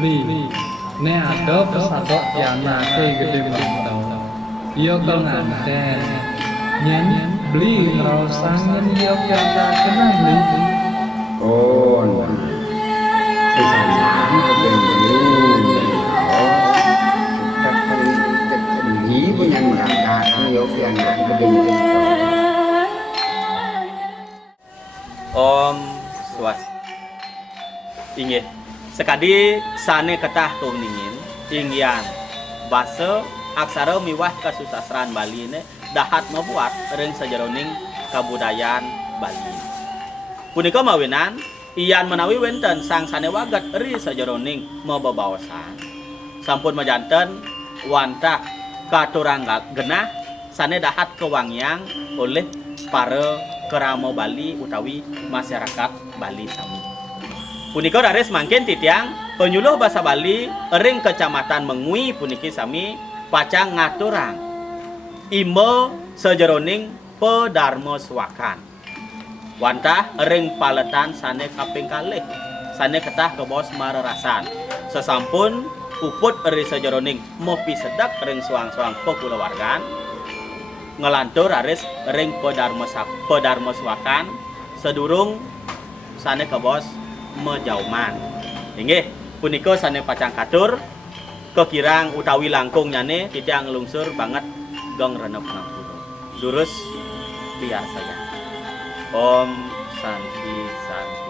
beli ne ada pesadok yang nake gede mentau iya kau nganten nyen beli ngerosangin iya kata kena beli Oh, sesama kebenjung, ini punya merangkak, yuk yang kebenjung. Om Swas. Inggih. Sekadi sane ketah tumningin ingyan basa aksara miwah kasusastran Bali ne dahat membuat ring sajeroning kabudayaan Bali. Punika mawinan iyan menawi wenten sang sane waget ri sajeroning mebebaosan. Sampun majanten wantah katurangga genah sane dahat kewangyang oleh para keramo Bali utawi masyarakat Bali sami. Punika raris mangkin titiang penyuluh bahasa Bali ring kecamatan Mengui puniki sami pacang ngaturang ime sajeroning pedarma swakan. Wantah ring paletan sane kaping kalih sane ketah kebos marerasan. Sesampun uput ri sajeroning mopi sedak ring suang-suang pekulawargan ngelantur raris ring pedarma swakan sedurung sane kebos mejauman. Inggih punika sane pacang katur kekirang utawi langkung nyane titiang lungsur banget gong renep ngapura. Durus biar saja. Om Santi Santi.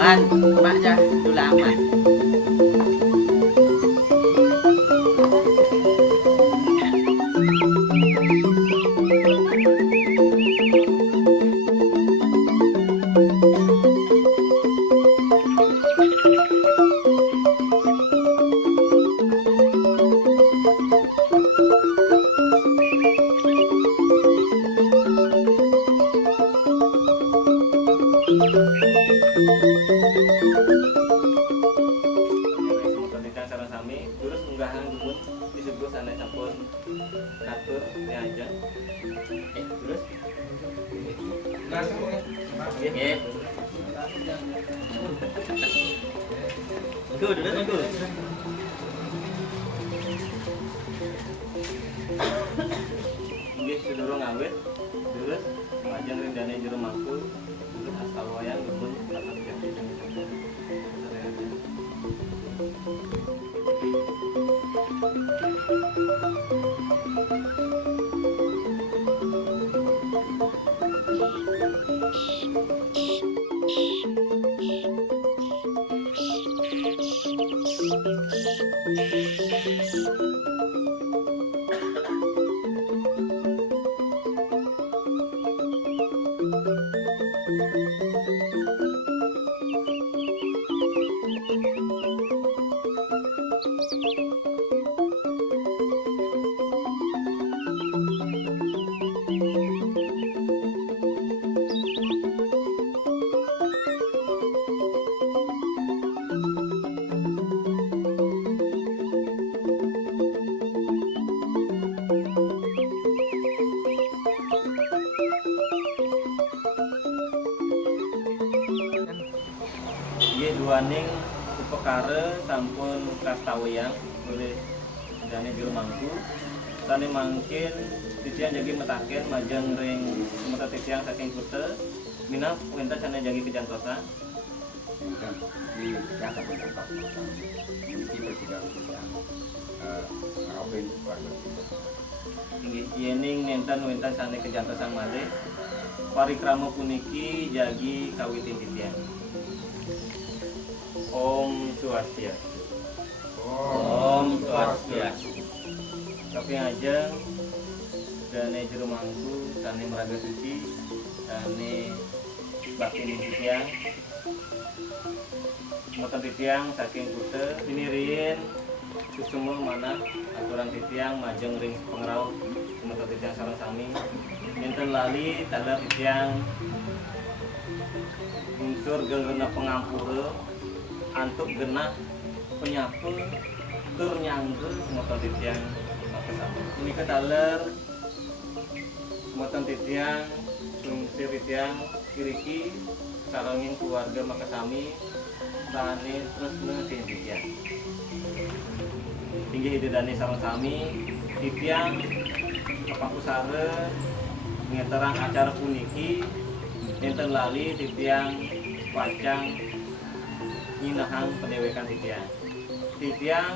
Man, mak aja tulang man. Terus unggahan gumun disebut sana sampun ngatur ya aja. Terus nggih. Duduk. Nggih sedurung awet. Terus majeng rendane jero mangkul. Terus asal wayang gumun kakak jadi. Nggih duaning upekara sampun kastawiyang oleh dene juru mangku Sane mangkin titiang jagi metaken majeng ring semata titiang saking kute minap wenta sane jagi kejantosan dan di jasa pendapat kunci presiden kita ngarapin keluarga kita. inggih yening nenten wenta sane kejantosan malih parikrama puniki jagi kawitin titiang. Om Swastiastu. Om Swastiastu. Tapi ajeng dane jero mangku sane meraga suci sane bakti titiang moten titiang saking kute pinirin susumur mana aturan titiang majeng ring pengrau moten titiang sareng sami nenten lali tanda titiang unsur genggena pengampura antuk genah penyapu tur nyangge semoten titiang makasami punika taler semoten titiang fungsi titiang kiriki sarengin keluarga makasami sane terus mesin titiang tinggi ide dani sareng sami titiang Bapak Usare ngeterang acara puniki enten lali titiang pacang nyinahang pendewekan titiang. Titiang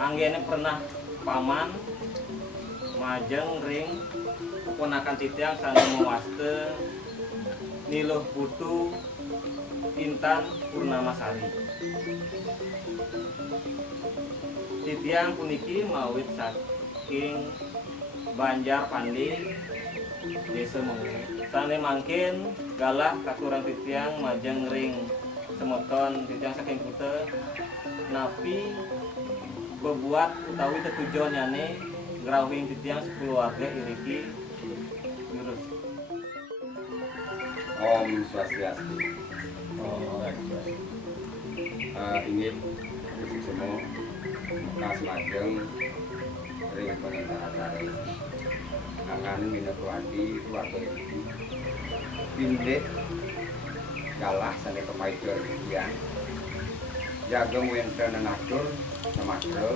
anggene pernah paman majeng ring keponakan titiang sane mewaste Niluh Putu Intan Purnamasari. Titiang puniki mawit saking Banjar Pandi Desa Mengu. Sane mangkin galah katurang titiang majeng ring semoton titiang saking kute napi bebuat utawi tetujuan yane ngrawing titiang sekeluarga iriki ngurus. Om Swastiastu. Ingin musik semua bekas majeng ring penentara akan minatuadi keluarga ini pindah galah sane kepaitur kian jaga wenten natur semakro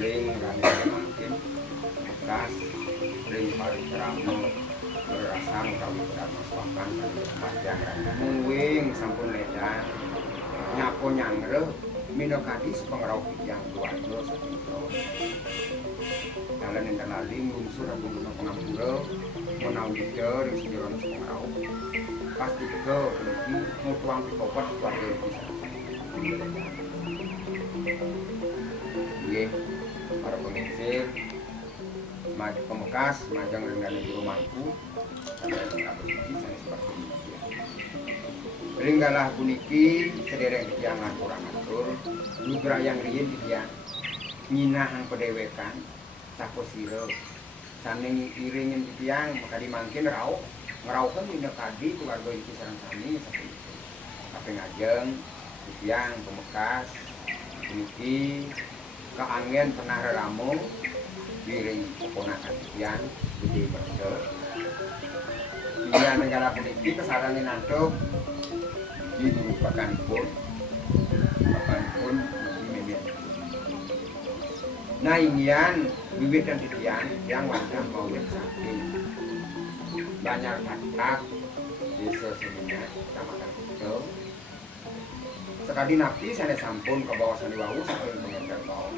ring rangga mungkin bekas ring parikrama berasam kami tidak masukkan panjang rangga mungwing sampun ledan nyapo nyangre minokadis pengrau yang keluarga sepintro kalian yang kenali unsur aku guna pengampura menau jeder yang sendirian pengrau pasti juga lagi mau tuang pikopat keluarga yang bisa iya para pengisir maju pemekas majang renggana di rumahku sampai dengan suci saya seperti ini ringgalah puniki sedereng ketiangan kurang atur nugra yang riyin ketiang nyinahang pedewekan sako siro saneng iringin ketiang maka dimangkin rauh ngeraukan minda kadi keluarga itu sarang sami seperti itu tapi ngajeng ketiang pemekas puniki keangin pernah reramu iring keponakan ketiang gede berder iya negara puniki kesalahan nantuk di merupakan pun di media. Nah ingin bibit dan titian yang wajah mau saking banyak katak desa semuanya kecamatan itu. Sekali napi saya sampun ke bawah sani wau sampai mengendar bawah.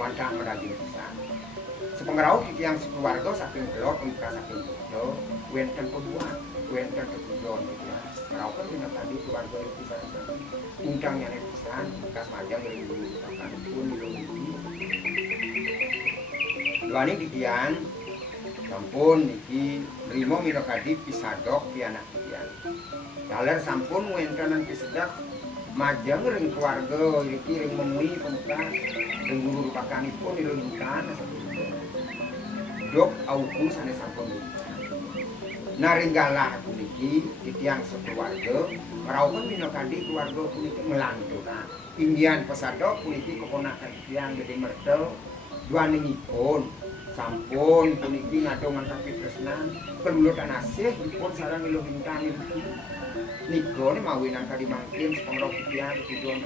Wajah meragin pisan. Sepengerau titiang sekeluarga saking gelor untuk saking itu wenten pebuat wenten ketujuan ya. Meraukan dengan tadi keluarga itu saja. Ungkangnya pisan bekas majang dari dulu akan pun dilungguhi. Luani titian sampun niki rimo minokadi pisadok di anak titian. Daler sampun wentenan pisedak majang ring keluarga iki ring memui pemukas ring guru pakanipun dilungguhkan seperti dok auku sane sampun naringgalah puniki titiang sekeluarga meraukan minokadi keluarga puniki melanjutkan inggian pesadok puniki keponakan titiang gede mertel duaningipun sampun puniki ngadongan tapi tresnan pelulutan asih dipun sarang ilu bintang niko ini mawinan kadi mangkin sepengrok titiang tujuan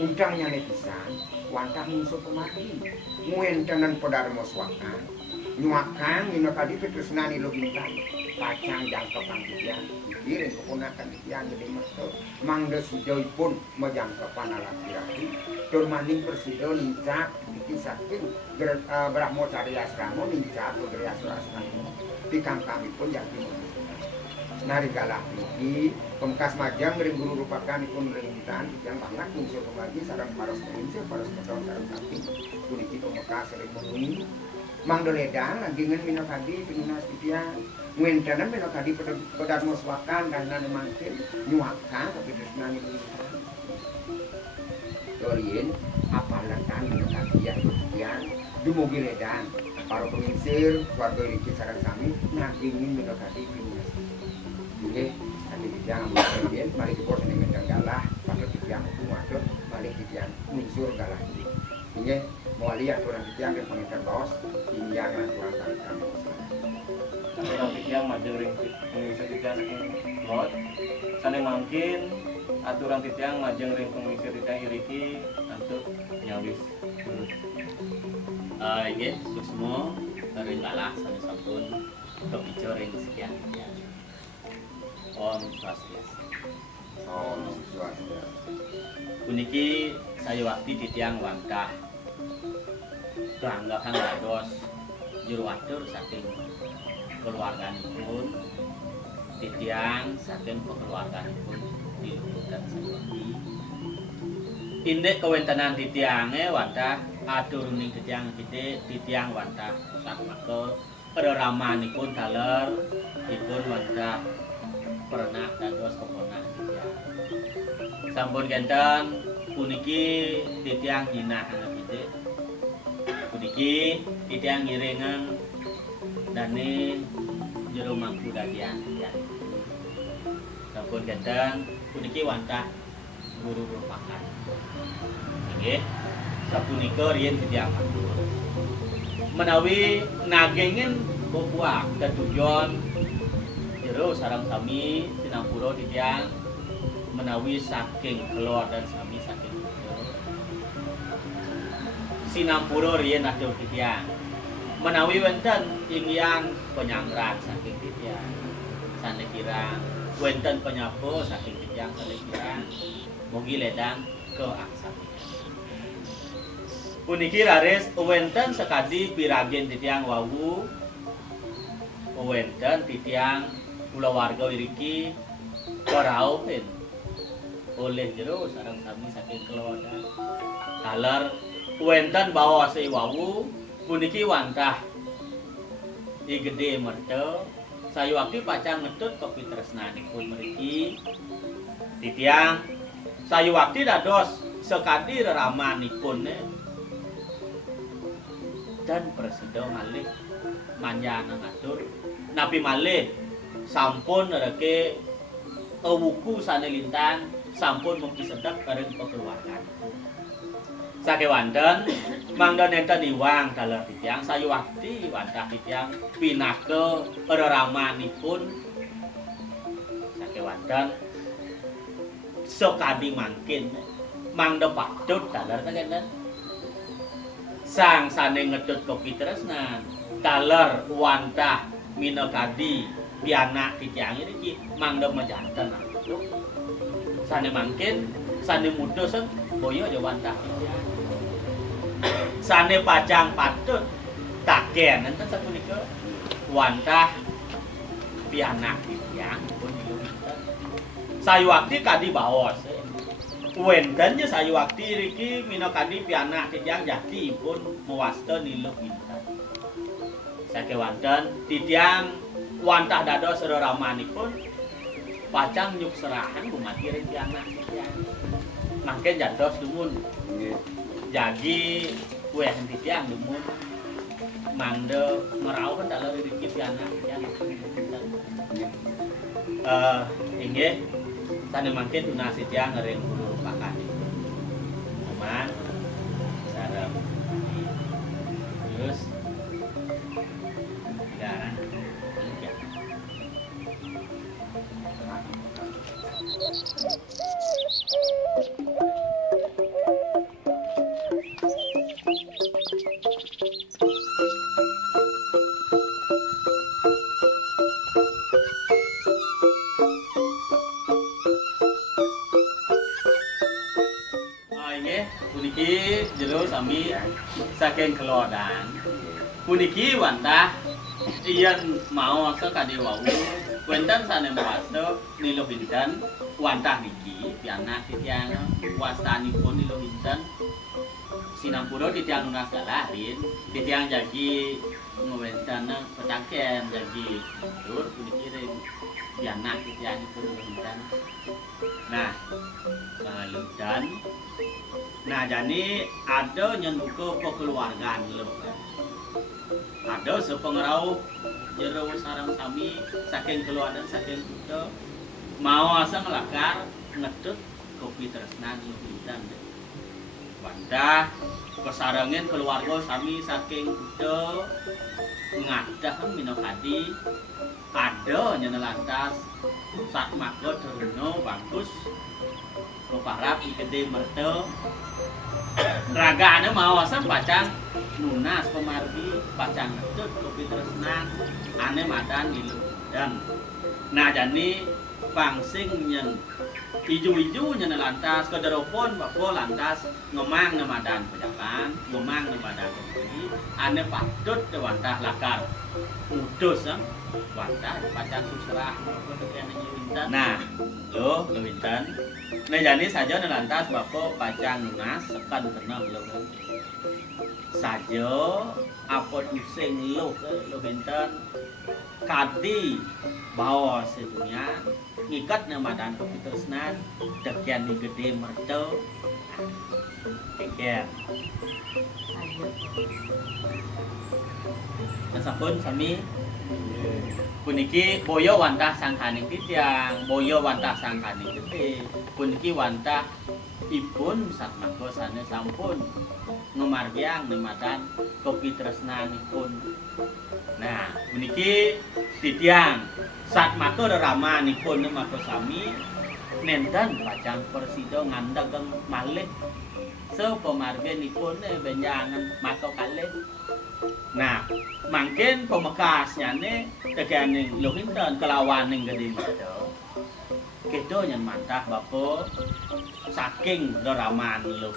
undangnya netizen wantah musuh kemari ngwentanan podarmo swakan nyuakan ino kadi petresnani lo bintang pacang jangkepan titiang pikirin keponakan titiang gede mesto mangda sujoi pun majangkepan laki-laki tur maning persido ninca iki saking berahmo cari asramo ninca atau dari asramo pikang kami pun yang timur nari galah niki pemkas majang ring guru rupakan pun ringitan yang banget muncul kembali sarang paras muncul paras petang sarang samping kuniki pemekas sering mengungi mang doledang langgingen mino kadi pinunas titiang ngwentanan mino kadi pedar muswakan dan nane mangkin nyuakan tapi desnani lintan dorien apalan tan mino kadi ya titiang dumugi ledang para pengisir warga iki sarang sami nagingin mino kadi pinunas Oke, nanti titiang kemudian mari dipos ini mendang galah, pada titiang hukum waduh, mari titiang muncul galah ini. Oke, mau lihat orang titiang yang pengitar bos, hingga dengan kurang kali kami. Aturan titiang majeng ring pengisi titiang saking lot. Sane mungkin aturan titiang majeng ring pengisi titiang iriki untuk nyawis. Iya, suksmo ring galah sane sampun untuk bicara ring sekian ya. Om Swastiastu. Om Swastiastu. Puniki saya waktu titiang wangkah beranggapan dados juru atur saking keluarganipun titiang saking kekeluarganipun dilulukan saya waktu indek kewentanan titiange wantah atur ning titiang kite titiang wantah sak makel pereramanipun daler dipun wantah pernah dados keponah titiang sampun genten puniki titiang nyinah kite puniki titiang ngiringan dane jero mangku dadian ya sampun genten puniki wantah guru rupakan nggih sapunika riyen titiang menawi nagengin buah ketujuan jero sarang sami sinapura titiang menawi saking keluar dan sami saking sinapura riyen atur titiang menawi wonten ingyan penyamran saking titiang sanekira wonten penyapo saking titiang sanekira mugi ledang ke aksam puniki rares wonten sekadi piragen titiang wawu wonten titiang kula warga iriki karaupen oleh jero sareng sami saking keluarga kaler wonten bawase wawu puniki wantah i gede merto sayuwakti pacang ngetut kopi tresnanipun mriki titiang sayuwakti dados sekadi reramanipun dan presida malih manjana ngatur napi malih sampun reke wuku sane lintang sampun mungkin sedek bareng kekeluargaan saking wonten mangda nenten iwang daler titiang sayuwakti wantah titiang pinake reramanipun saking wonten sekadi mangkin mangda patut daler kenen sang sane ngedut kopi tresnan daler wantah minakadi pianak titiang iki mangda majanten sane mangkin sane mutus boyo aja wantah titiang sane pacang patut taken enten sapunika wantah pianak titiang pun dilunten sayuwakti kadi baos wenten nya sayuwakti riki minakadi pianak titiang jati pun mewasta niluh bintan saking wonten titiang wantah dados reramanipun pacang nyuk serahan gumati ring pianak titiang mangke jantos dumun jagi weh titiang dumun mangde ngerauh daler riki pianak titiang inggih sane mangke tunas titiang ring guru pakan cuman sareng terus sekarang ya jero sami saking kelodan. Puniki wantah iyan mau sekadi wau wonten sanes wasta nilo binten wantah niki pianak titiang wastanipun nilo binten Sinampura titiang nunas galarin titiang jagi ngwenten petangken jagi tur puniki ring pianak titiangipun nilo binten. Nah, ludan. Nah, jadi ada yang buka kekeluargaan lo. Ada sepengerau jero sarang sami saking keluarga saking kuda mau asa ngelakar ngedut kopi tresnan ludan. Wanda kesarangin keluarga sami saking kuda ngadah minokadi ada yang lantas sak makot terno bagus keparap gede merto ragane mau asam pacang nunas pemargi pacang ngetut kopi tresnan ane madan di ludan. Nah jadi pangsing yang ijo-ijo yang lantas kederopon bako lantas ngemang nemadan pejalan ngemang nemadan kopi ane patut dewantah lakar mudus wantah pacang susrah nah lo winten. Nah jadi saja lantas bako pacang nunas sekan tenang lo saja apot using lo winten kadi bawa sedunia ngikat namadan kopi tresnan dekian di gede merto keker sampun sami puniki boyo wantah sangkaning titiang boyo wantah sangkaning gede puniki wantah ipun sat makosane sampun ngemargiang nemadan kopi tresnanipun. Nah puniki titiang sat mako ramanipun mako sami nenten pacang persido ngandageng malih sepemargenipun benjangan mako kalih. Nah mangkin pemekasnya ne teganing lohinten kelawaning gede itu kedo yang mantah bapo saking doraman lu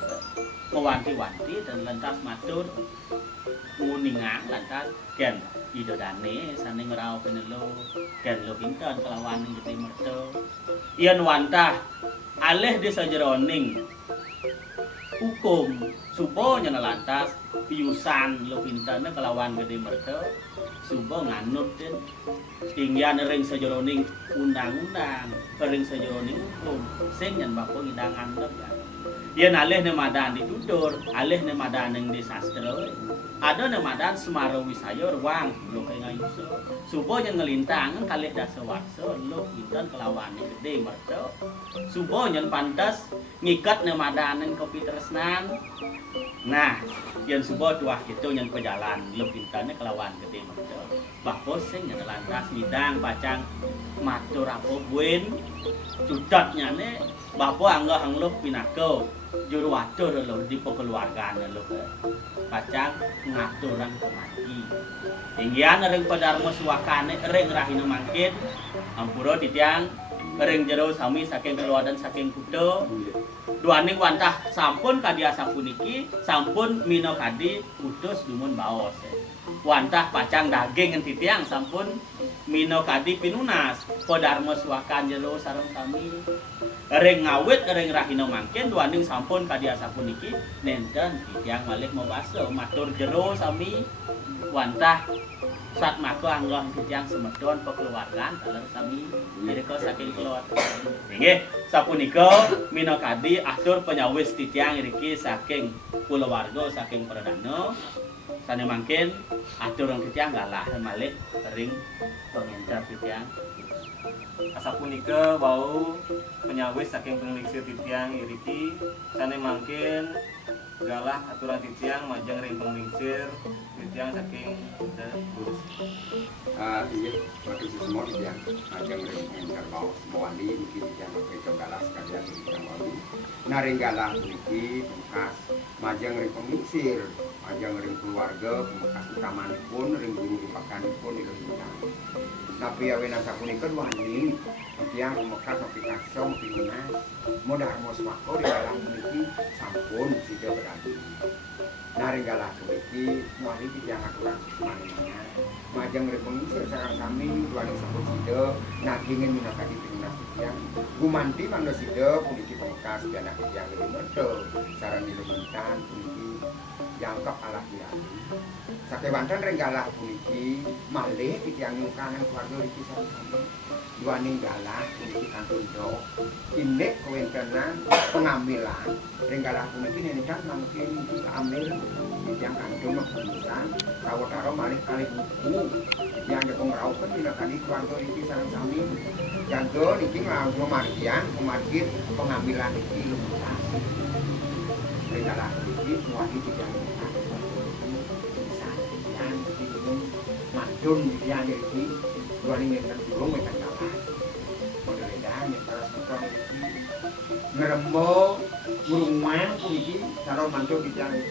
mewanti-wanti dan lantas matur nguningang lantas ken idodane sane ngerau penelo ken lohinten kelawaning gede merto ian wantah alih desa jeroning hukum subo nyana lantas piusan lohinten kelawan gede merto subo nganut den tinggian ring sejeroning undang-undang ring sejeroning hukum sing yen bapo ngindang andep ya yen alih nemadan ditutur alih nemadan ning disastra ada nemadan semaro wisaya ruang lo kaya ngayuso subo yen ngelintang kalih dasawarsa lo pinten kelawan gede merto subo yen pantes ngikat nemadan ning kopi tresnan. Nah yen subo tuah kitu yen pejalan lo pintane kelawan gede merto bahwa sing yen lantas midang pacang matur apa buen cudatnya ne bahwa angga hanglo pinako juru watur lo di keluargaan lo pacang ngaturan kemati tinggian ring padarma suwakane ring rahina mangkin ampura titiang ring jero sami saking keluarga saking kuda duaning wantah sampun kadiasa puniki sampun mino kadi utus dumun baos wantah pacang daging titiang sampun mino kadi pinunas padarma suwakan jero sareng sami ring ngawit ring rahina mangkin duaning sampun kadiasa puniki nenten titiang malih mabaso matur jero sami wantah saat mako anggon titiang semedon pekeluargaan kaleng sami mereka saking keluarga nggih sapunika mino kadi atur penyawis titiang riki saking kulawarga saking perdana sane mangkin atur orang titiang galah malih ring pengencar titiang asapunika bau penyawis saking penglingsir titiang iriki sane mangkin galah aturan titiang majang ring penglingsir titiang saking terus iya makin semua titiang majang ring pengencar baos mewandi niki titiang pakai galah sekalian titiang baru naring galah niki bekas majang ring penglingsir majang ring keluarga bekas utamanipun ring guru dipakanipun di titiang. tapi awenan sapunika wani tiyang memekat nepi kasong nepi lunas modal moswako di dalam puniki sampun sida berarti naringgalah puniki wani tiyang aturan semana majeng repengisi sareng sami wani sampun sida nagingin minakadi pinunas tiyang gumanti mangga sida puniki pemekas anak tiyang gede medo sareng dilumintan puniki jangkep ala kirani sakewanten renggalah puniki malih tiyang nyungkangan keluarga iki sami-sami duane galah puniki kantundo indek kewentenan pengambilan renggalah puniki nenekan mangke ambil tiyang kantun pisan sawetara malih kalih buku yang jepong raupen dina kali keluarga iki sami-sami jaga niki ngamargian kemargin pengambilan iki lumayan renggalah puniki muahi tiyang madun yang jadi dua ringin dan burung mereka kalah model edan yang terus motor ini ngerembo burungan kunci taruh mantul di jalan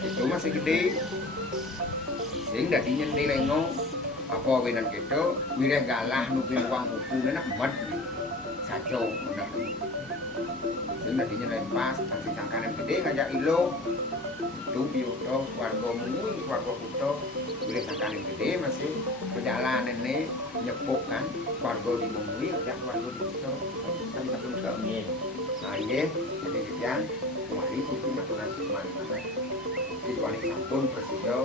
itu masih gede sing dadinya di lengo apa benan gitu wireh galah nubin uang buku enak mat saco sing dadinya lempas kasih tangkanan gede ngajak ilo itu biuto warga mui warga kuto boleh tangkanan gede masih perjalanan ini nyepuk kan warga di mui ada warga di kuto kan satu ke nah iya jadi kian kembali kutu aturan kemana di wali sampun presido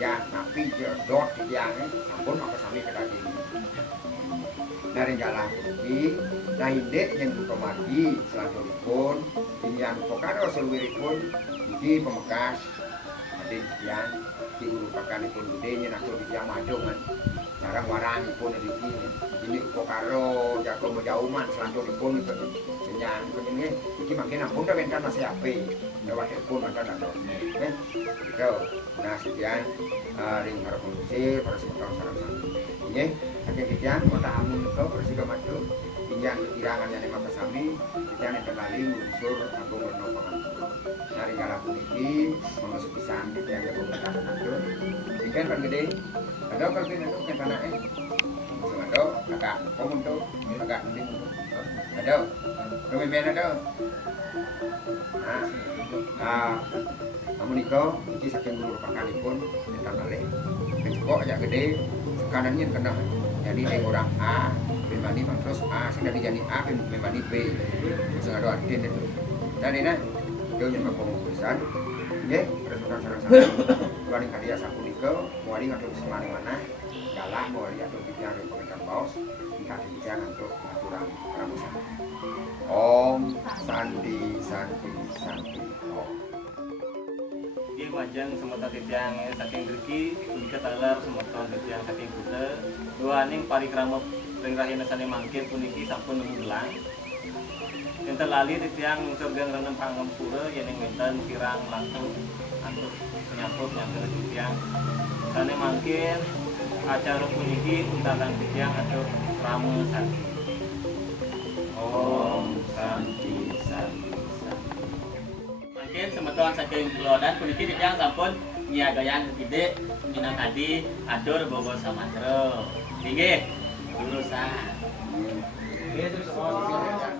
dia napi dot dia sampun apa sami ke tadi dari jalan kunci nah indek yang buka mati selanjutnya yang pokaro seluruhipun di pemekas adik yang diurupakan itu gedenya nak lebih yang maju kan sekarang warang pun ada di ini pokaro jago menjauhan selanjutnya pun itu yang begini ini makin ampun dah bentar masih api lewat pun ada kan itu nah sekian ring para pengusir para sekolah sarang ini akhirnya sekian kota amun itu bersih maju yang ketirangan yang lima pesami yang kembali unsur agung berno pengatur dari galah puniki mengesuk pisan yang ada beberapa pengatur ikan pan gede ada kalpin itu yang tanah langsung ada agak komun tuh agak mending ada pemimpin ada namun itu ini saking guru pakanipun tentang balik kecekok agak gede kanannya kena jadi orang A membani terus A sehingga dijadi A membani B sehingga ada artian itu dan ini dia yang pengurusan ya restoran sarang-sarang waring kadia sapunika waring atau semana-mana galak waring atau bicara dengan bos tingkat bicara untuk aturan pramusa Om Santi Santi Santi Om Di majang semata titiang saking Griki punika talar semata titiang saking Kuta dua aning parikrama ringrahina sane mangkir puniki sampun nemu gelang enten lali titiang unsur gang renem pangampura yen wenten kirang langkung antuk nyaput nyangker titiang sane mangkir acara puniki untalan titiang atau rame santi Om Santi Santi mungkin semeton saking Kelodan puniki titiang sampun nyiagayan gede minang tadi adur bobo samantro inggih jurusan Itu soal